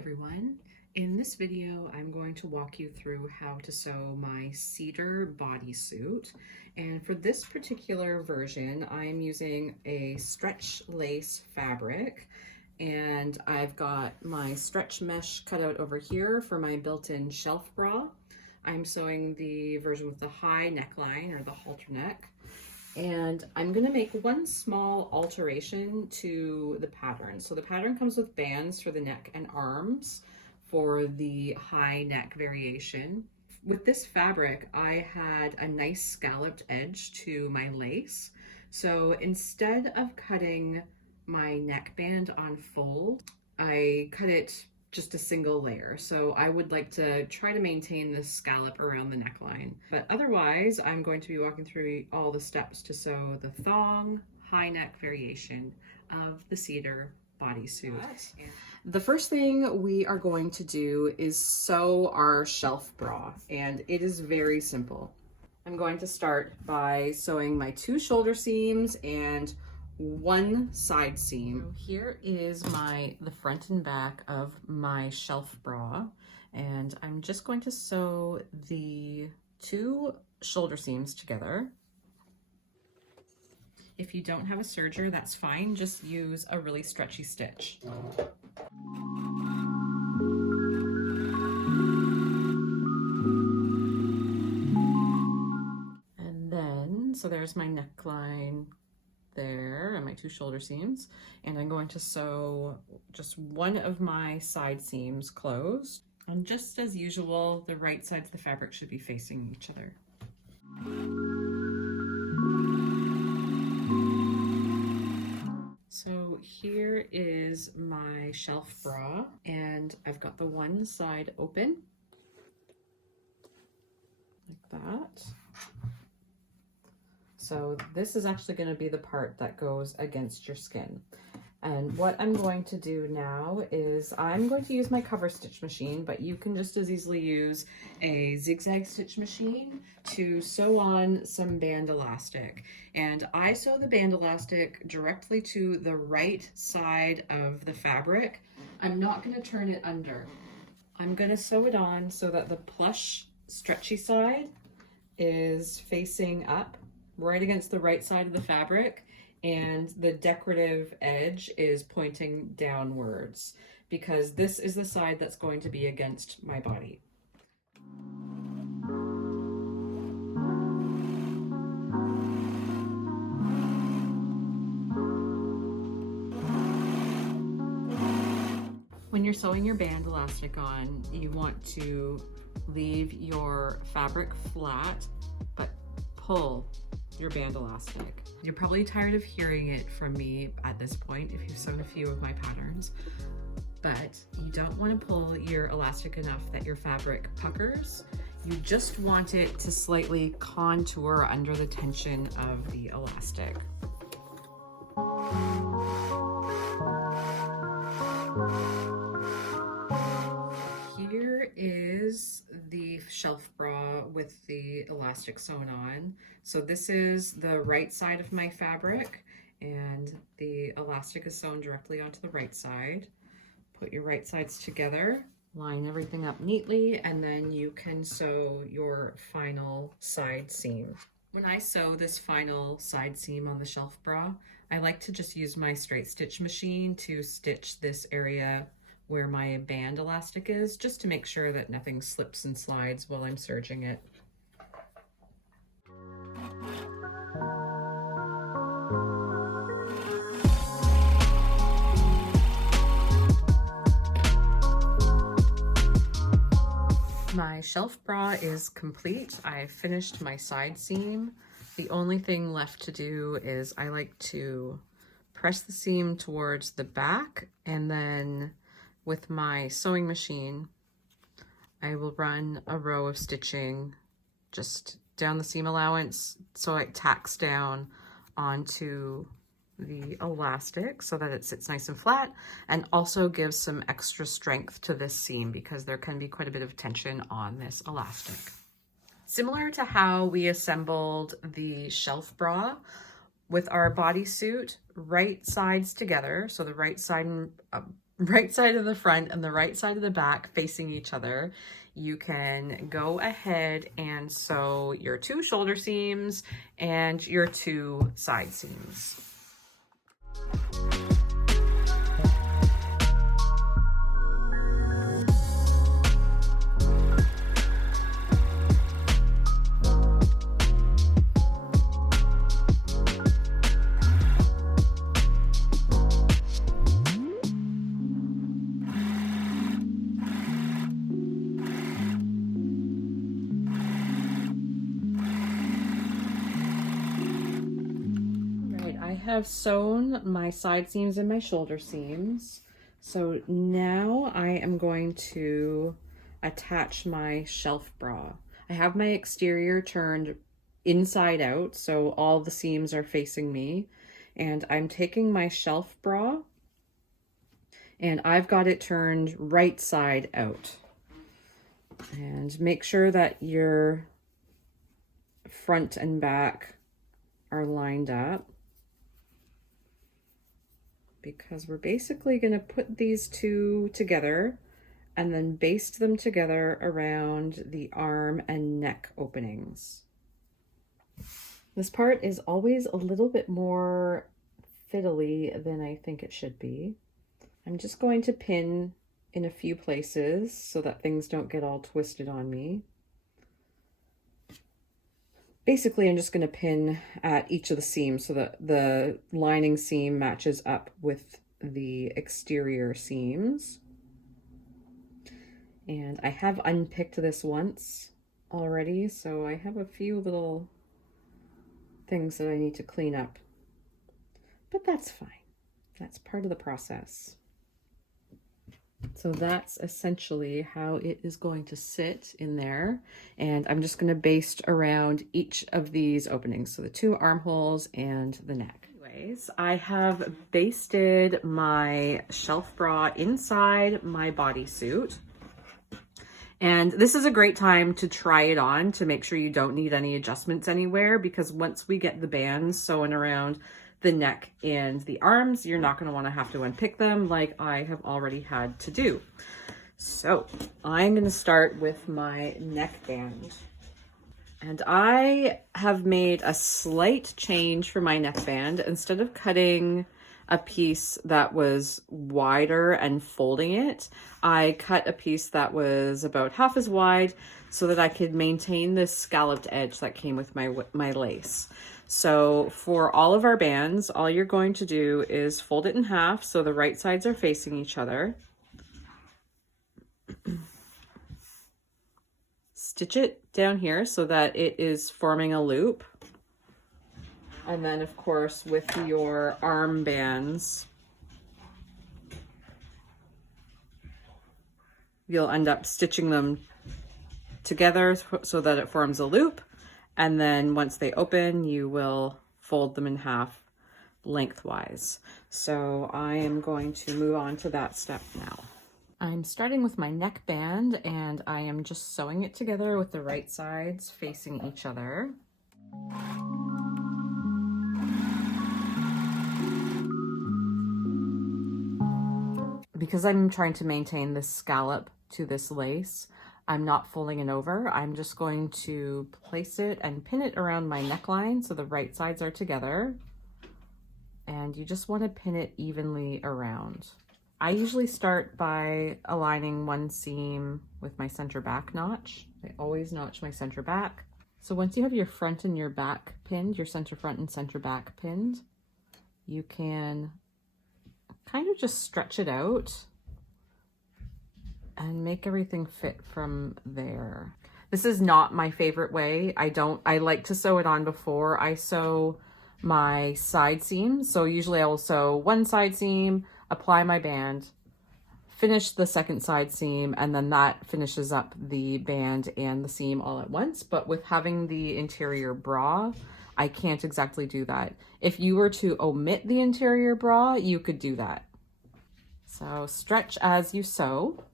everyone. In this video, I'm going to walk you through how to sew my cedar bodysuit. And for this particular version, I'm using a stretch lace fabric. And I've got my stretch mesh cut out over here for my built-in shelf bra. I'm sewing the version with the high neckline or the halter neck. And I'm going to make one small alteration to the pattern. So the pattern comes with bands for the neck and arms for the high neck variation. With this fabric, I had a nice scalloped edge to my lace. So instead of cutting my neckband on fold, I cut it just a single layer. So I would like to try to maintain this scallop around the neckline. But otherwise, I'm going to be walking through all the steps to sew the thong high neck variation of the cedar bodysuit. The first thing we are going to do is sew our shelf bra, and it is very simple. I'm going to start by sewing my 2 shoulder seams and 1 side seam. So here is the front and back of my shelf bra, and I'm just going to sew the 2 shoulder seams together. If you don't have a serger, that's fine. Just use a really stretchy stitch. And then, so there's my neckline there and my 2 shoulder seams, and I'm going to sew just one of my side seams closed. And just as usual, the right sides of the fabric should be facing each other. So here is my shelf bra, and I've got the one side open like that. So this is actually going to be the part that goes against your skin. And what I'm going to do now is I'm going to use my cover stitch machine, but you can just as easily use a zigzag stitch machine to sew on some band elastic. And I sew the band elastic directly to the right side of the fabric. I'm not going to turn it under. I'm going to sew it on so that the plush stretchy side is facing up right against the right side of the fabric, and the decorative edge is pointing downwards because this is the side that's going to be against my body. When you're sewing your band elastic on, you want to leave your fabric flat, but pull your band elastic. You're probably tired of hearing it from me at this point if you've sewn a few of my patterns, but you don't want to pull your elastic enough that your fabric puckers. You just want it to slightly contour under the tension of the elastic. Here is the shelf bra with the elastic sewn on. So this is the right side of my fabric, and the elastic is sewn directly onto the right side. Put your right sides together, line everything up neatly, and then you can sew your final side seam. When I sew this final side seam on the shelf bra, I like to just use my straight stitch machine to stitch this area where my band elastic is, just to make sure that nothing slips and slides while I'm serging it. My shelf bra is complete. I finished my side seam. The only thing left to do is I like to press the seam towards the back, and then with my sewing machine, I will run a row of stitching just down the seam allowance so it tacks down onto the elastic so that it sits nice and flat, and also gives some extra strength to this seam because there can be quite a bit of tension on this elastic. Similar to how we assembled the shelf bra, with our bodysuit, right sides together, so the right side and right side of the front and the right side of the back facing each other, you can go ahead and sew your 2 shoulder seams and your 2 side seams. I have sewn my side seams and my shoulder seams. So now I am going to attach my shelf bra. I have my exterior turned inside out, so all the seams are facing me. And I'm taking my shelf bra and I've got it turned right side out. And make sure that your front and back are lined up, because we're basically going to put these 2 together and then baste them together around the arm and neck openings. This part is always a little bit more fiddly than I think it should be. I'm just going to pin in a few places so that things don't get all twisted on me. Basically, I'm just going to pin at each of the seams so that the lining seam matches up with the exterior seams. And I have unpicked this once already, so I have a few little things that I need to clean up. But that's fine. That's part of the process. So that's essentially how it is going to sit in there. And I'm just going to baste around each of these openings. So the 2 armholes and the neck. Anyways, I have basted my shelf bra inside my bodysuit. And this is a great time to try it on to make sure you don't need any adjustments anywhere, because once we get the bands sewn around the neck and the arms, you're not going to want to have to unpick them like I have already had to do. So I'm going to start with my neckband. And I have made a slight change for my neckband. Instead of cutting a piece that was wider and folding it, I cut a piece that was about half as wide so that I could maintain this scalloped edge that came with my lace. So for all of our bands, all you're going to do is fold it in half so the right sides are facing each other. Stitch it down here so that it is forming a loop. And then, of course, with your arm bands, you'll end up stitching them together so that it forms a loop. And then once they open, you will fold them in half lengthwise. So I am going to move on to that step now. I'm starting with my neckband and I am just sewing it together with the right sides facing each other. Because I'm trying to maintain this scallop to this lace, I'm not folding it over. I'm just going to place it and pin it around my neckline so the right sides are together. And you just want to pin it evenly around. I usually start by aligning one seam with my center back notch. I always notch my center back. So once you have your front and your back pinned, your center front and center back pinned, you can kind of just stretch it out and make everything fit from there. This is not my favorite way. I like to sew it on before I sew my side seams. So usually I will sew one side seam, apply my band, finish the second side seam, and then that finishes up the band and the seam all at once. But with having the interior bra, I can't exactly do that. If you were to omit the interior bra, you could do that. So stretch as you sew.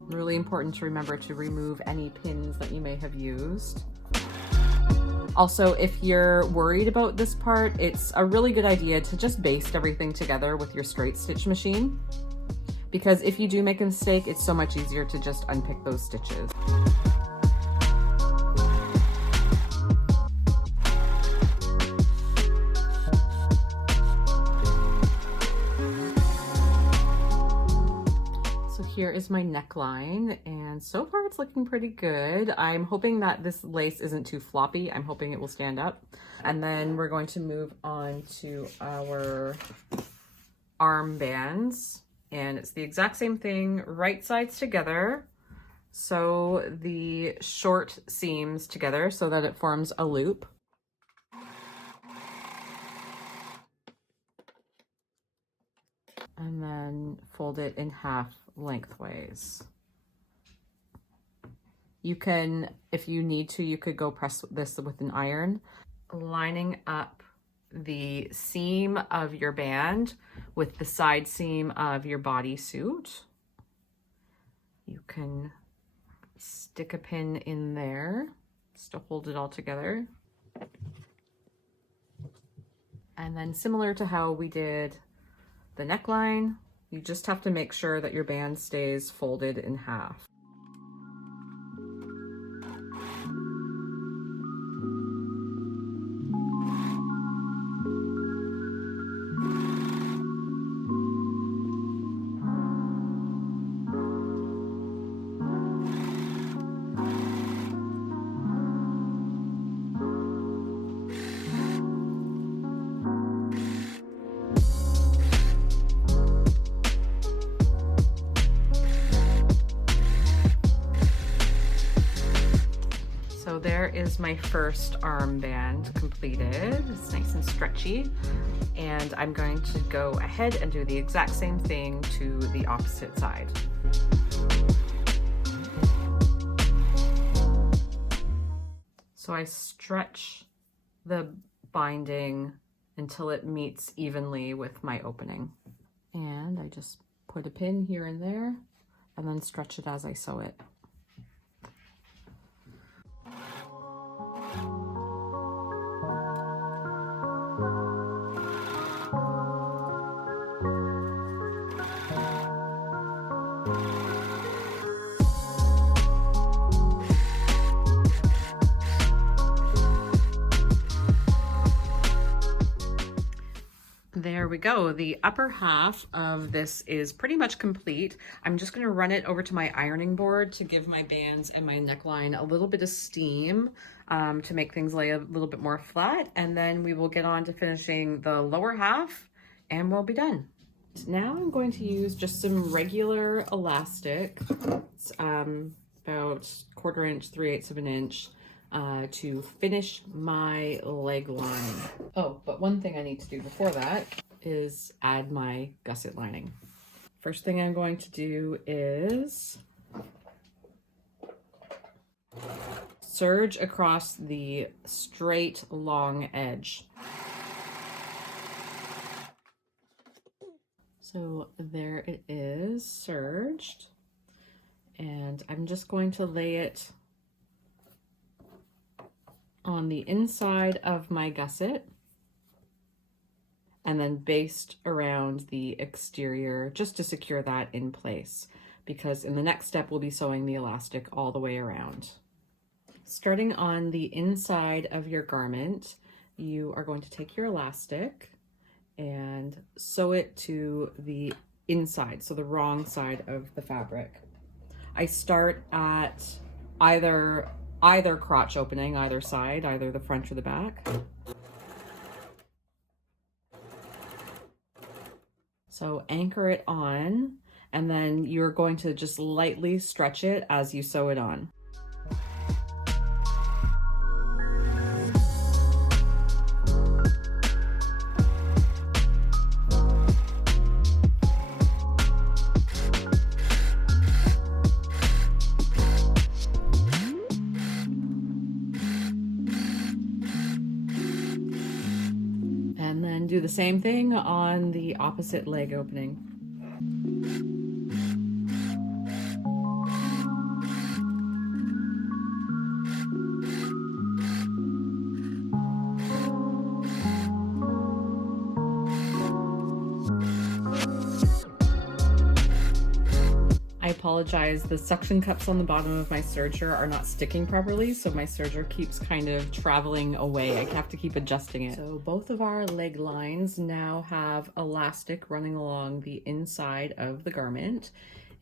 Really important to remember to remove any pins that you may have used. Also, if you're worried about this part, it's a really good idea to just baste everything together with your straight stitch machine, because if you do make a mistake, it's so much easier to just unpick those stitches. Here is my neckline, and so far it's looking pretty good. I'm hoping that this lace isn't too floppy. I'm hoping it will stand up. And then we're going to move on to our armbands, and it's the exact same thing, right sides together. Sew the short seams together so that it forms a loop. And then fold it in half lengthways. You can, if you need to, you could go press this with an iron. Lining up the seam of your band with the side seam of your bodysuit. You can stick a pin in there just to hold it all together. And then similar to how we did the neckline, you just have to make sure that your band stays folded in half. So there is my first armband completed. It's nice and stretchy. And I'm going to go ahead and do the exact same thing to the opposite side. So I stretch the binding until it meets evenly with my opening. And I just put a pin here and there and then stretch it as I sew it. There we go. The upper half of this is pretty much complete. I'm just going to run it over to my ironing board to give my bands and my neckline a little bit of steam to make things lay a little bit more flat. And then we will get on to finishing the lower half and we'll be done. Now I'm going to use just some regular elastic. It's about 1/4 inch, 3/8 of an inch. To finish my leg line. Oh, but one thing I need to do before that is add my gusset lining. First thing I'm going to do is serge across the straight long edge. So there it is, serged. And I'm just going to lay it on the inside of my gusset and then baste around the exterior just to secure that in place, because in the next step we'll be sewing the elastic all the way around. Starting on the inside of your garment, you are going to take your elastic and sew it to the inside, so the wrong side of the fabric. I start at either crotch opening, either side, either the front or the back. So anchor it on, and then you're going to just lightly stretch it as you sew it on. And then do the same thing on the opposite leg opening. apologize. The suction cups on the bottom of my serger are not sticking properly, so my serger keeps kind of traveling away. I have to keep adjusting it. So both of our leg lines now have elastic running along the inside of the garment.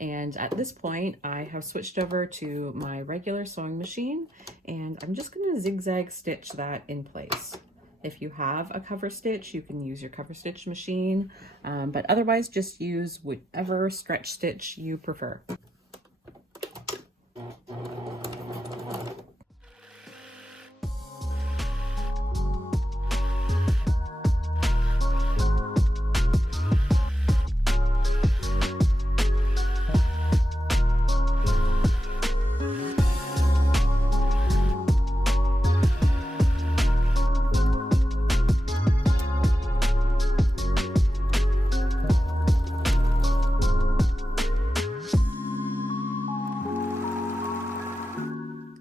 And at this point, I have switched over to my regular sewing machine, and I'm just going to zigzag stitch that in place. If you have a cover stitch, you can use your cover stitch machine, but otherwise just use whatever stretch stitch you prefer.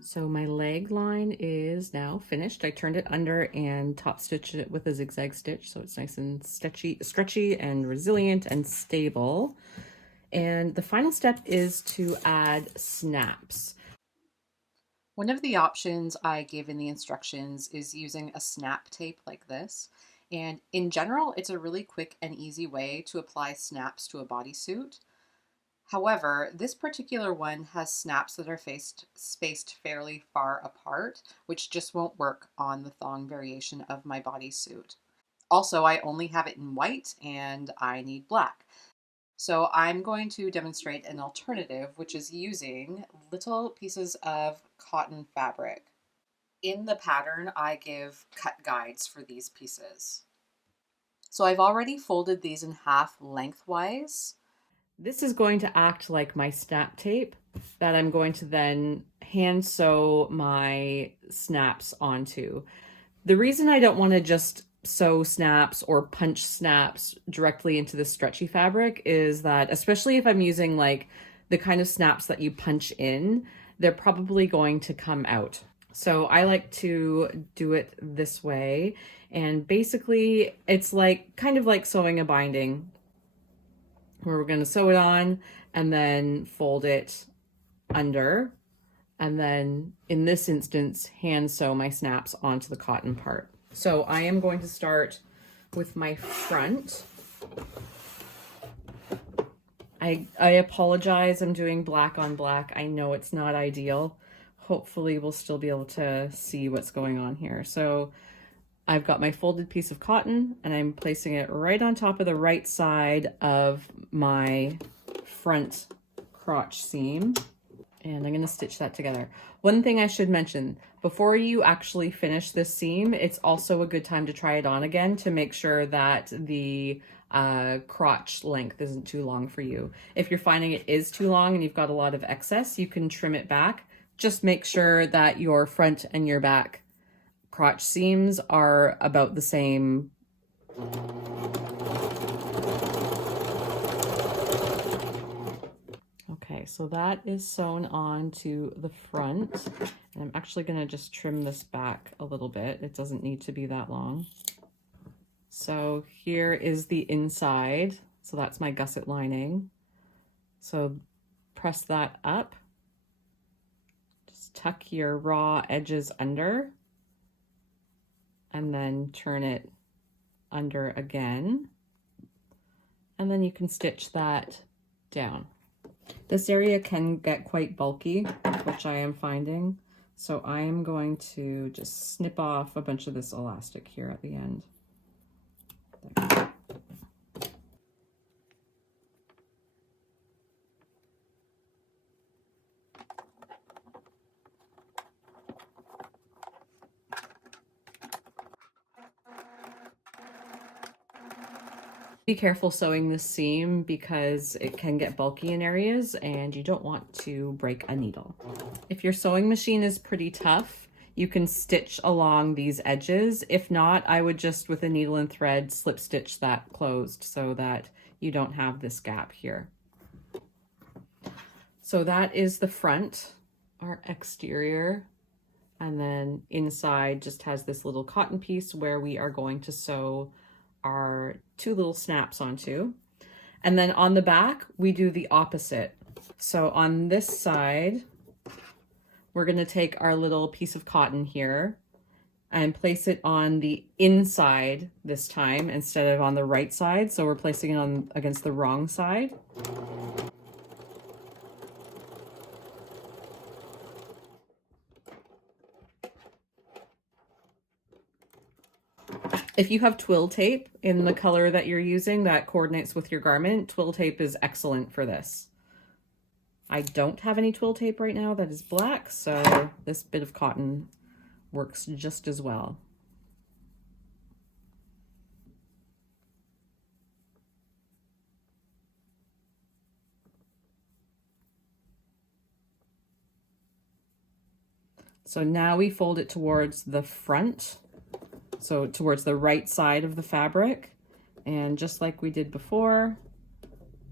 So my leg line is now finished. I turned it under and top stitched it with a zigzag stitch, so it's nice and stretchy and resilient and stable. And the final step is to add snaps. One of the options I give in the instructions is using a snap tape like this. And in general, it's a really quick and easy way to apply snaps to a bodysuit. However, this particular one has snaps that are spaced fairly far apart, which just won't work on the thong variation of my bodysuit. Also, I only have it in white and I need black. So I'm going to demonstrate an alternative, which is using little pieces of cotton fabric. In the pattern, I give cut guides for these pieces. So I've already folded these in half lengthwise. This is going to act like my snap tape that I'm going to then hand sew my snaps onto. The reason I don't want to just sew snaps or punch snaps directly into the stretchy fabric is that, especially if I'm using like the kind of snaps that you punch in, they're probably going to come out. So I like to do it this way. And basically it's like kind of like sewing a binding, where we're going to sew it on and then fold it under, and then in this instance hand sew my snaps onto the cotton part. So I am going to start with my front. I apologize, I'm doing black on black. I know it's not ideal. Hopefully we'll still be able to see what's going on here. So I've got my folded piece of cotton and I'm placing it right on top of the right side of my front crotch seam. And I'm going to stitch that together. One thing I should mention, before you actually finish this seam, it's also a good time to try it on again to make sure that the crotch length isn't too long for you. If you're finding it is too long and you've got a lot of excess, you can trim it back. Just make sure that your front and your back crotch seams are about the same. Okay, so that is sewn on to the front, and I'm actually going to just trim this back a little bit. It doesn't need to be that long. So here is the inside. So that's my gusset lining. So press that up. Just tuck your raw edges under, and then turn it under again. And then you can stitch that down. This area can get quite bulky, which I am finding. So I am going to just snip off a bunch of this elastic here at the end. There. Be careful sewing this seam because it can get bulky in areas and you don't want to break a needle. If your sewing machine is pretty tough, you can stitch along these edges. If not, I would just, with a needle and thread, slip stitch that closed so that you don't have this gap here. So that is the front, our exterior. And then inside just has this little cotton piece where we are going to sew our two little snaps onto. And then on the back, we do the opposite. So on this side, we're going to take our little piece of cotton here and place it on the inside this time instead of on the right side. So we're placing it on against the wrong side. If you have twill tape in the color that you're using that coordinates with your garment, twill tape is excellent for this. I don't have any twill tape right now that is black, so this bit of cotton works just as well. So now we fold it towards the front, so towards the right side of the fabric, and just like we did before,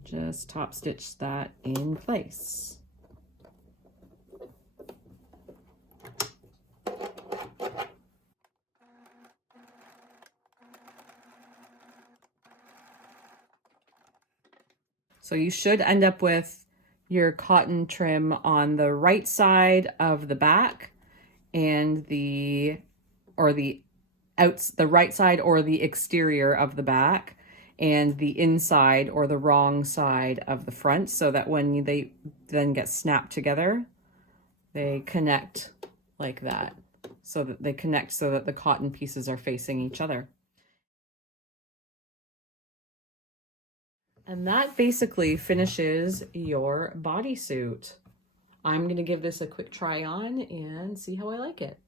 just top stitch that in place. So you should end up with your cotton trim on the right side of the back and the right side or the exterior of the back and the inside or the wrong side of the front, so that when they then get snapped together, they connect like that. So that they connect so that the cotton pieces are facing each other. And that basically finishes your bodysuit. I'm going to give this a quick try on and see how I like it.